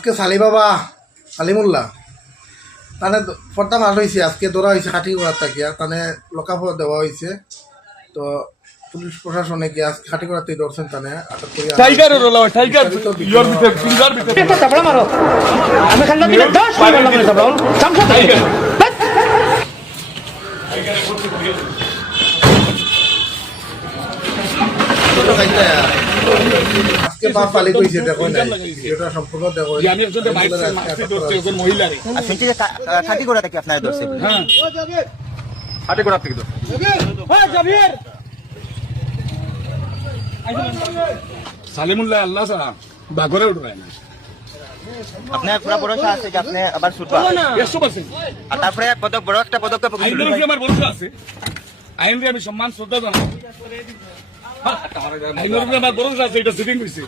আজকে সালিমুল্লাহ তানে পর্দা মার হয়েছে, আজকে ধরা হয়েছে খাটি করার তাকিয়া তানে লোকাফত দেওয়া হয়েছে। তো পুলিশ প্রশাসনে গিয়ে আজকে খাটি করাতেই ধরছেন তানে আটক করে টাইগারের রোল হয় টাইগার ইয়োর ভিতর ফিঙ্গার ভিতর একটা চাপড়া মারো আমি খান্না দিলে 10 মিনিট লাগবে চাপড়া চামচা টাইগার আজকে বাপ পালি কইছে দেখো না এটা সম্পূর্ণ দেখো আমি একজনকে বাইক মারতে ধরতে একজন মহিলারে আর শুনছি যে খাটি করে থাকি আপনারা ধরছে। হ্যাঁ হাটে করার থেকে তো সালিমুল্লাহ আল্লাহ সালাম বাগরে উঠবে না আপনার পুরো ভরসা আছে যে আপনি আবার ছুটবা 100%। আর তারপরে বড় একটা পদক্ষেপ আইনের উপরে আমার ভরসা আছে, আইনরে আমি সম্মান শ্রদ্ধা জানাই, আইনের উপরে আমার ভরসা আছে, এটা সিটিং হয়েছে।